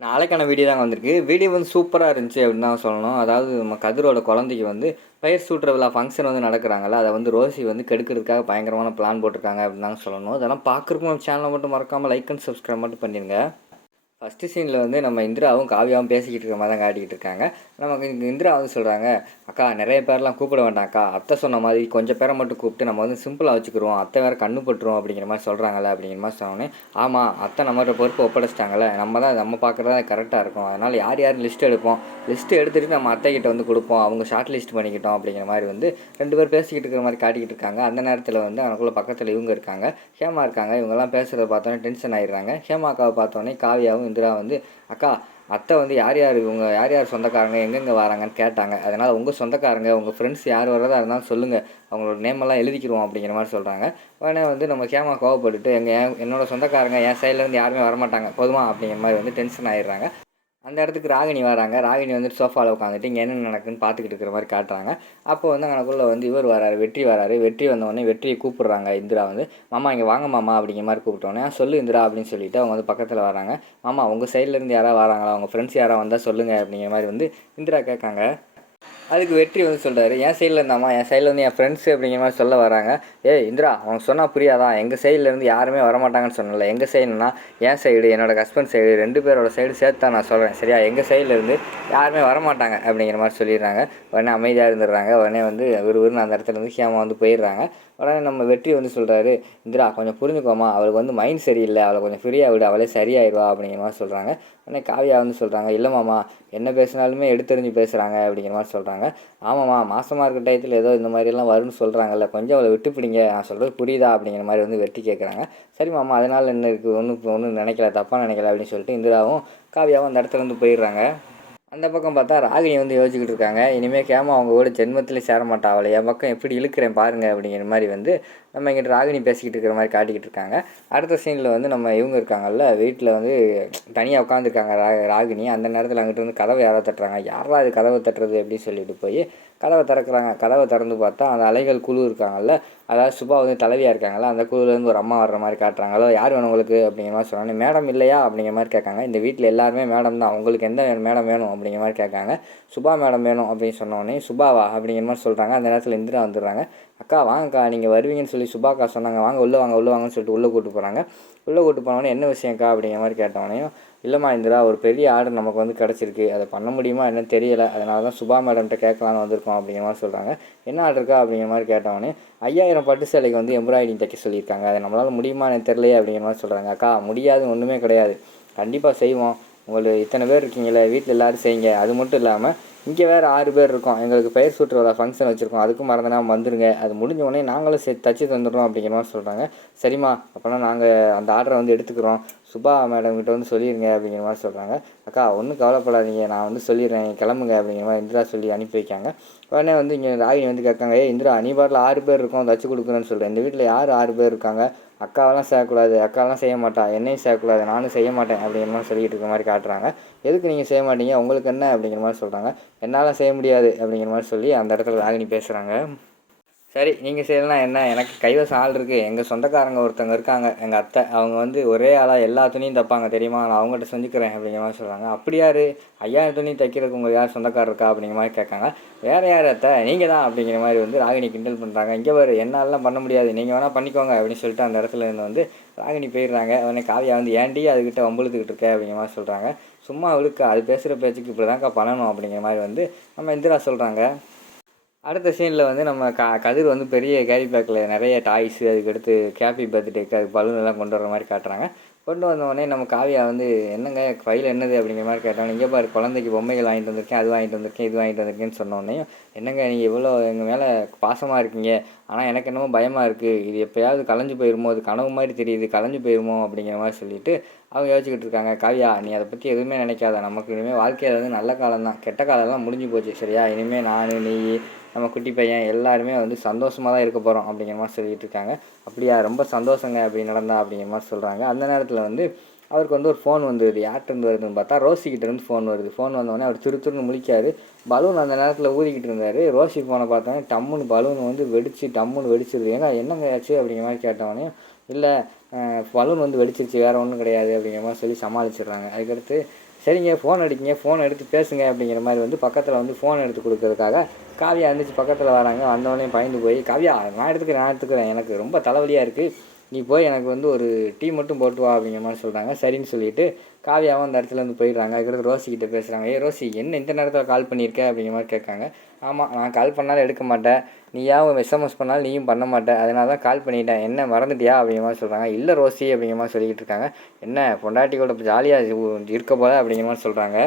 நாளைக்கான வீடியோ தாங்க வந்திருக்கு. வீடியோ வந்து சூப்பரா இருந்துச்சு அப்படின்னு தான் சொல்லணும். அதாவது நம்ம கதிரோட குழந்தைக்கு வந்து பெயர் சூட்டுற விழா ஃபங்க்ஷன் வந்து நடக்குறாங்கல்ல, அத வந்து ரோசி வந்து கெடுக்கிறதுக்காக பயங்கரமான பிளான் போட்டிருக்காங்க அப்படின்னு தாங்க சொல்லணும். இதெல்லாம் பார்க்குறதுக்கு நம்ம சேனலை மட்டும் மறக்காம லைக் அண்ட் சப்ஸ்கிரைப் மட்டும் பண்ணிருங்க. ஃபஸ்ட்டு சீனில் வந்து நம்ம இந்திராவும் காவியாவும் பேசிக்கிட்டு இருக்க மாதிரி தான் காட்டிக்கிட்டு இருக்காங்க. நமக்கு இங்கே இந்திரா வந்து சொல்கிறாங்க, அக்கா நிறைய பேர்லாம் கூப்பிட வேண்டாம்க்கா, அத்தை சொன்ன மாதிரி கொஞ்சம் பேரை மட்டும் கூப்பிட்டு நம்ம வந்து சிம்பிளாக வச்சுக்கிறோம், அத்தை வேறு கண்ணு பட்டுரும் அப்படிங்கிற மாதிரி சொல்கிறாங்களே அப்படிங்கிற மாதிரி சொன்னோன்னே, ஆமாம் அத்தை நம்மகிட்ட பொறுப்பு ஒப்படைச்சிட்டாங்களே, நம்ம பார்க்குறதா கரெக்டாக இருக்கும், அதனால் யார் யார் லிஸ்ட் எடுப்போம், லிஸ்ட்டு எடுத்துகிட்டு நம்ம அத்தைக்கிட்ட வந்து கொடுப்போம், அவங்க ஷார்ட் லிஸ்ட் பண்ணிக்கிட்டோம் அப்படிங்கிற மாதிரி வந்து ரெண்டு பேர் பேசிக்கிட்டு இருக்கிற மாதிரி காட்டிக்கிட்டு இருக்காங்க. அந்த நேரத்தில் வந்து அவனுக்குள்ள பக்கத்தில் இவங்க இருக்காங்க, ஹேமா இருக்காங்க. இவங்கெல்லாம் பேசுகிறத பார்த்தோன்னே டென்ஷன் ஆகிடுறாங்க. ஹேமா அக்காவை பார்த்தோன்னே காவியாவும் இந்திரா வந்து, அக்கா அத்தை வந்து யார் யார் இவங்க யார் யார் சொந்தக்காரங்க எங்கெங்கே வராங்கன்னு கேட்டாங்க, அதனால் உங்கள் சொந்தக்காரங்க உங்கள் ஃப்ரெண்ட்ஸ் யார் வர்றதா இருந்தாலும் சொல்லுங்கள், அவங்களோட நேமெல்லாம் எழுதிக்கிடுவோம் அப்படிங்கிற மாதிரி சொல்கிறாங்க. உடனே வந்து நம்ம கேமா கோவப்பட்டுட்டு என்னோடய சொந்தக்காரங்க என் சைட்லேருந்து யாருமே வரமாட்டாங்க போதுமா அப்படிங்கிற மாதிரி வந்து டென்ஷன் ஆகிடுறாங்க. அந்த இடத்துக்கு ராகினி வராங்க. ராகினி வந்துட்டு சோஃபாவில் உட்காந்துட்டு இங்கே என்ன நடக்குதுன்னு பார்த்துக்கிட்டு இருக்கிற மாதிரி காட்டுறாங்க. அப்போ வந்து அங்கனக்குள்ளே வந்து இவர் வராரு, வெற்றி வராரு. வெற்றி வந்தோடனே வெற்றியை கூப்பிட்றாங்க இந்திரா வந்து, மாமா இங்கே வாங்க மாமா அப்படிங்கிற மாதிரி கூப்பிட்டோன்னே, சொல்லு இந்திரா அப்படின்னு சொல்லிட்டு அவங்க வந்து பக்கத்தில் வராங்க. மாமா உங்கள் சைட்லேருந்து யாராவது வராங்களா, உங்கள் ஃப்ரெண்ட்ஸ் யாராவது வந்தால் சொல்லுங்கள் அப்படிங்கிற மாதிரி வந்து இந்திரா கேட்காங்க. அதுக்கு வெற்றி வந்து சொல்கிறாரு, என் சைடில் இருந்தாமா என் சைடில் வந்து என் ஃப்ரெண்ட்ஸு அப்படிங்கிற மாதிரி சொல்ல வராங்க. ஏய் இந்திரா உனக்கு சொன்னால் புரியாதான், எங்கள் சைட்லேருந்து யாருமே வரமாட்டாங்கன்னு சொன்னல, எங்கள் சைடுனா என் சைடு என்னோடய ஹஸ்பண்ட் சைடு ரெண்டு பேரோட சைடு சேர்த்து தான் நான் சொல்கிறேன் சரியா, எங்கள் சைட்லேருந்து யாருமே வரமாட்டாங்க அப்படிங்கிற மாதிரி சொல்லிடுறாங்க. உடனே அமைதியாக இருந்துடுறாங்க. உடனே வந்து விறுவிறுன்னு அந்த இடத்துல இருந்து ஹேமா வந்து போயிடுறாங்க. உடனே நம்ம வெற்றி வந்து சொல்கிறாரு, இந்திரா கொஞ்சம் புரிஞ்சுக்கோமா, அவளுக்கு வந்து மைண்ட் சரியில்லை, அவளை கொஞ்சம் ஃப்ரீயாக விடு, அவளே சரியாயிடுவா அப்படிங்கிற மாதிரி சொல்கிறாங்க. உடனே காவியா வந்து சொல்கிறாங்க, இல்லை மாமா என்ன பேசினாலுமே எடுத்தெறிஞ்சு பேசுகிறாங்க அப்படிங்கிற மாதிரி சொல்கிறாங்க. ஆமாம்மா மாதமாக இருக்க டயத்தில் ஏதோ இந்த மாதிரிலாம் வரும்னு சொல்கிறாங்கல்ல, கொஞ்சம் அவளை விட்டு பிடிங்க, நான் சொல்கிறது புரியுதா அப்படிங்கிற மாதிரி வந்து வெட்டி கேட்குறாங்க. சரி மாமா அதனால் என்ன இருக்குது, ஒன்றும் நினைக்கல, தப்பாக நினைக்கல அப்படின்னு சொல்லிட்டு இந்திராவும் காவியாவும் அந்த இடத்துல இருந்து போயிடுறாங்க. அந்த பக்கம் பார்த்தா ராகினி வந்து யோசிச்சுக்கிட்டு இருக்காங்க, இனிமேல் கேமா அவங்க கூட ஜென்மத்தில் சேர மாட்டா, அவளை என் பக்கம் எப்படி இழுக்கிறேன் பாருங்கள் அப்படிங்கிற மாதிரி வந்து நம்ம இங்கிட்ட ராகினி பேசிக்கிட்டு இருக்கிற மாதிரி காட்டிக்கிட்டு இருக்காங்க. அடுத்த சீனில் வந்து நம்ம இவங்க இருக்காங்கல்ல வீட்டில் வந்து தனியாக உட்காந்துருக்காங்க ராகினி. அந்த நேரத்தில் அங்கிட்ட வந்து கதவை யாரோ தட்டுறாங்க. யாரா அது கதவை தட்டுறது அப்படின்னு சொல்லிட்டு போய் கதவை திறக்கிறாங்க. கதவை திறந்து பார்த்தா அந்த அலைகள் குழு இருக்காங்கல்ல, அதாவது சுபா வந்து தலைவியாக இருக்காங்கல்ல, அந்த குழுலேருந்து ஒரு அம்மா வர்ற மாதிரி காட்டுறாங்களோ, யார் வேணும் உங்களுக்கு அப்படிங்கிற மாதிரி சொன்னாங்க. மேடம் இல்லையா அப்படிங்கிற மாதிரி கேட்காங்க. இந்த வீட்டில் எல்லாருமே மேடம் தான், உங்களுக்கு எந்த மேடம் வேணும் அப்படிங்கிற மாதிரி கேட்காங்க. சுபா மேடம் வேணும் அப்படின்னு சொன்னோடனே சுபாவா அப்படிங்கிற மாதிரி சொல்கிறாங்க. அந்த நேரத்தில் இந்திரா வந்துடுறாங்க. அக்கா வாங்கக்கா நீங்கள் வருவீங்கன்னு சொல்லி சுபாக்கா சொன்னாங்க, வாங்க உள்ளே வாங்கன்னு சொல்லிட்டு உள்ளே கூப்பிட்டு போகிறாங்க. உள்ளே கூப்பிட்டு போனோடனே என்ன விஷயம்க்கா அப்படிங்கிற மாதிரி கேட்டவனையும், இல்லைம்மா இந்திரா ஒரு பெரிய ஆர்டர் நமக்கு வந்து கிடச்சிருக்கு, அதை பண்ண முடியுமா என்னன்னு தெரியலை, அதனால தான் சுபா மேடம்கிட்ட கேட்கலான்னு வந்திருக்கோம் அப்படிங்கிற மாதிரி சொல்கிறாங்க. என்ன ஆர்டருக்கா அப்படிங்கிற மாதிரி கேட்டவொடனே 5000 பட்டு சேலைக்கு வந்து எம்ப்ராய்டிங் தைக்க சொல்லியிருக்காங்க, அதை நம்மளால் முடியுமா எனக்கு தெரியலையே அப்படிங்கிற மாதிரி சொல்கிறாங்க. அக்கா முடியாது ஒன்றுமே கிடையாது, கண்டிப்பாக செய்வோம், உங்களுக்கு இத்தனை பேர் இருக்கீங்களே வீட்டில் எல்லோரும் செய்யுங்க, அது மட்டும் இல்லாமல் இங்கே வேறு 6 பேர் இருக்கோம், எங்களுக்கு பெயர் சூட்டுற ஃபங்க்ஷன் வச்சுருக்கோம், அதுக்கும் மறந்துடாமல் வந்துடுங்க, அது முடிஞ்ச உடனே நாங்களும் தச்சு தந்துடுறோம் அப்படிங்கிற மாதிரி சொல்கிறாங்க. சரிம்மா அப்போனா நாங்கள் அந்த ஆர்டரை வந்து எடுத்துக்கிறோம், சுபா மேடம் கிட்ட வந்து சொல்லிடுங்க அப்படிங்கிற மாதிரி சொல்கிறாங்க. அக்கா ஒன்றும் கவலைப்படாதீங்க, நான் வந்து சொல்லிடுறேன் கிளம்புங்க அப்படிங்கிற மாதிரி இந்திரா சொல்லி அனுப்பி வைக்காங்க. உடனே வந்து இங்கே ராகினி வந்து கேட்காங்க, இந்திரா நீ பாட்டில் 6 பேர் இருக்கோம் தச்சு கொடுக்குறேன்னு சொல்கிறேன், இந்த வீட்டில் யார் 6 பேர் இருக்காங்க, அக்காவெல்லாம் சேர்க்கக்கூடாது, அக்காவெல்லாம் செய்ய மாட்டா, என்னையும் சேர்க்கக்கூடாது, நானும் செய்ய மாட்டேன் அப்படிங்கிற மாதிரி சொல்லிக்கிட்டு இருக்க மாதிரி காட்டுறாங்க. எதுக்கு நீங்கள் செய்ய மாட்டீங்க, உங்களுக்கு என்ன அப்படிங்கிற மாதிரி சொல்கிறாங்க. என்னால் செய்ய முடியாது அப்படிங்கிற மாதிரி சொல்லி அந்த இடத்துல ராகினி பேசுகிறாங்க. சரி நீங்கள் செய்யலாம் என்ன, எனக்கு கைவசம் ஆள் இருக்குது, எங்கள் சொந்தக்காரங்க ஒருத்தவங்க இருக்காங்க எங்கள் அத்தை, அவங்க வந்து ஒரே ஆளாக எல்லா துணியும் தைப்பாங்க தெரியுமா, நான் அவங்ககிட்ட செஞ்சுக்கிறேன் அப்படிங்கிற மாதிரி சொல்கிறாங்க. அப்படியாரு 5000 துணி தைக்கிறதுக்கு உங்களுக்கு யார் சொந்தக்காரர் இருக்கா அப்படிங்கிற மாதிரி கேட்காங்க. வேறு யார் அத்தை நீங்கள் தான் அப்படிங்கிற மாதிரி வந்து ராகினி கிண்டல் பண்ணுறாங்க. இங்கே பாரு என்னாலலாம் பண்ண முடியாது, நீங்கள் வேணால் பண்ணிக்கோங்க அப்படின்னு சொல்லிட்டு அந்த இடத்துல இருந்து வந்து ராகினி போயிடுறாங்க. உடனே காவியா வந்து ஏன்டி அதுக்கிட்ட வம்புழுத்துக்கிட்டு இருக்க அப்படிங்கிற மாதிரி சொல்கிறாங்க. சும்மா அவளுக்கு அது பேசுகிற பேச்சுக்கு இப்படி தான்க்கா பண்ணணும் அப்படிங்கிற மாதிரி வந்து நம்ம இந்திரா சொல்கிறாங்க. அடுத்த சீனில் வந்து நம்ம கதிர் வந்து பெரிய கேரி பேக்கில் நிறைய டாய்ஸு, அதுக்கடுத்து ஹேப்பி பர்த்டேக்கு அது பலூன் எல்லாம் கொண்டு வர மாதிரி காட்டுறாங்க. கொண்டு வந்தோடனே நம்ம காவியா வந்து என்னங்க ஃபைல் என்னது அப்படிங்கிற மாதிரி கேட்டாங்க. இங்கே பாரு குழந்தைக்கு பொம்மைகள் வாங்கிட்டு வந்திருக்கேன், அது வாங்கிட்டு வந்திருக்கேன், இது வாங்கிட்டு வந்திருக்கேன்னு சொன்னோடனே, என்னங்க நீங்கள் இவ்வளோ எங்கள் மேலே பாசமாக இருக்கீங்க, ஆனால் எனக்கு என்னமோ பயமாக இருக்குது, இது எப்போயாவது கலைஞ்சு போயிருமோ, அது கனவு மாதிரி தெரியுது, கலைஞ்சு போயிருமோ அப்படிங்கிற மாதிரி சொல்லிவிட்டு அவங்க யோசிச்சுக்கிட்டு இருக்காங்க. காவியா நீ அதை பற்றி எதுவுமே நினைக்காத, நமக்கு இனிமேல் வாழ்க்கையில் வந்து நல்ல காலம் தான், கெட்ட காலம்லாம் முடிஞ்சு போச்சு சரியா, இனிமேல் நான் நீ நம்ம குட்டி பையன் எல்லாருமே வந்து சந்தோஷமாக தான் இருக்க போகிறோம் அப்படிங்கிற மாதிரி சொல்லிகிட்டு இருக்காங்க. அப்படியா ரொம்ப சந்தோஷங்க அப்படி நடந்தா அப்படிங்கிற மாதிரி சொல்கிறாங்க. அந்த நேரத்தில் வந்து அவருக்கு வந்து ஒரு ஃபோன் வந்துடுது. யார்கிட்டருந்து வருதுன்னு பார்த்தா ரோசிக்கிட்டேருந்து ஃபோன் வருது. ஃபோன் வந்தோடனே அவர் திருன்னு முழிக்காரு. பலூன் அந்த நேரத்தில் ஊதிக்கிட்டு இருந்தார். ரோசி ஃபோனை பார்த்தோன்னே டம்முன்னு பலூன் வந்து டம்முன்னு வெடிச்சிருது. ஏன்னா என்னங்க ஆச்சு அப்படிங்கிற மாதிரி கேட்டவொடனே, இல்லை பலூன் வந்து வெடிச்சிருச்சு வேறு ஒன்றும் கிடையாது அப்படிங்கிற மாதிரி சொல்லி சமாளிச்சிடுறாங்க. அதுக்கடுத்து சரிங்க ஃபோன் அடிக்கிங்க, ஃபோன் எடுத்து பேசுங்க அப்படிங்கிற மாதிரி வந்து பக்கத்தில் வந்து ஃபோன் எடுத்து கொடுக்கறதுக்காக காவியா இருந்துச்சு பக்கத்தில் வராங்க. வந்தவொடனே பயந்து போய், காவியா நான் எடுத்துக்கிறேன் எனக்கு ரொம்ப தலைவலியாக இருக்குது, நீ போய் எனக்கு வந்து ஒரு டீ மட்டும் போட்டு வா அப்படிங்கிற மாதிரி சொல்கிறாங்க. சரின்னு சொல்லிட்டு காவியாவும் அந்த இடத்துலேருந்து போயிடுறாங்க. அதுக்கடுத்து ரோசிக்கிட்ட பேசுகிறாங்க. ரோசி என்ன இந்த நேரத்தில் கால் பண்ணியிருக்க அப்படிங்கிற மாதிரி கேட்காங்க. ஆமாம், நான் கால் பண்ணாலும் எடுக்க மாட்டேன், நீ ஏன் எஸ்எம்எஸ் பண்ணாலும் நீயும் பண்ண மாட்டேன், அதனால தான் கால் பண்ணிட்டேன், என்ன மறந்துட்டியா அப்படிங்கிற மாதிரி சொல்கிறாங்க. இல்லை ரோசி அப்படிங்கிற மாதிரி சொல்லிக்கிட்டு இருக்காங்க. என்ன பொண்டாட்டி கூட ஜாலியாக இருக்க போல அப்படிங்கிற மாதிரி சொல்கிறாங்க.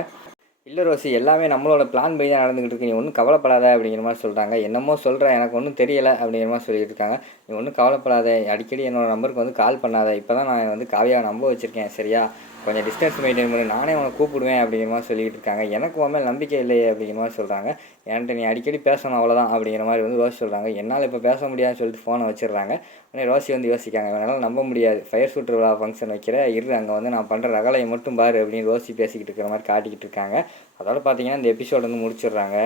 இல்லை ரோசி, எல்லாமே நம்மளோட பிளான் படி தான் நடந்துக்கிட்டு இருக்கு, நீ ஒன்றும் கவலைப்படாத அப்படிங்கிற மாதிரி சொல்கிறாங்க. என்னமோ சொல்கிறேன், எனக்கு ஒன்றும் தெரியலை அப்படிங்கிற மாதிரி சொல்லிட்டு இருக்காங்க. நீ ஒன்றும் கவலைப்படாத, அடிக்கடி என்னோடய நம்பருக்கு வந்து கால் பண்ணாத, இப்போ தான் நான் வந்து காவியாவை நம்ப வச்சுருக்கேன் சரியா, கொஞ்சம் டிஸ்டன்ஸ் மெயின்டைன் பண்ணி நானே உன்னை கூப்பிடுவேன் அப்படிங்கிற மாதிரி சொல்லிக்கிட்டு இருக்காங்க. எனக்கு உன் மேலே நம்பிக்கை இல்லையே அப்படிங்கிற மாதிரி சொல்கிறாங்க. என்கிட்ட நீ அடிக்கடி பேசணும் அவ்வளோதான் அப்படிங்கிற மாதிரி வந்து ரோசி சொல்கிறாங்க. என்னால் இப்போ பேச முடியாதுன்னு சொல்லிட்டு ஃபோனை வச்சிடுறாங்க. உடனே ரோசி வந்து யோசிக்காங்க, என்னால் நம்ப முடியாது, ஃபயர் ஷூட்டர் விழா ஃபங்க்ஷன் வைக்கிற இரு, அங்கே வந்து நான் பண்ணுற ரகலையை மட்டும் பாரு அப்படின்னு ரோசி பேசிக்கிட்டு இருக்கிற மாதிரி காட்டிக்கிட்டு இருக்காங்க. அதோட பார்த்தீங்கன்னா இந்த எபிசோட் வந்து முடிச்சிடுறாங்க.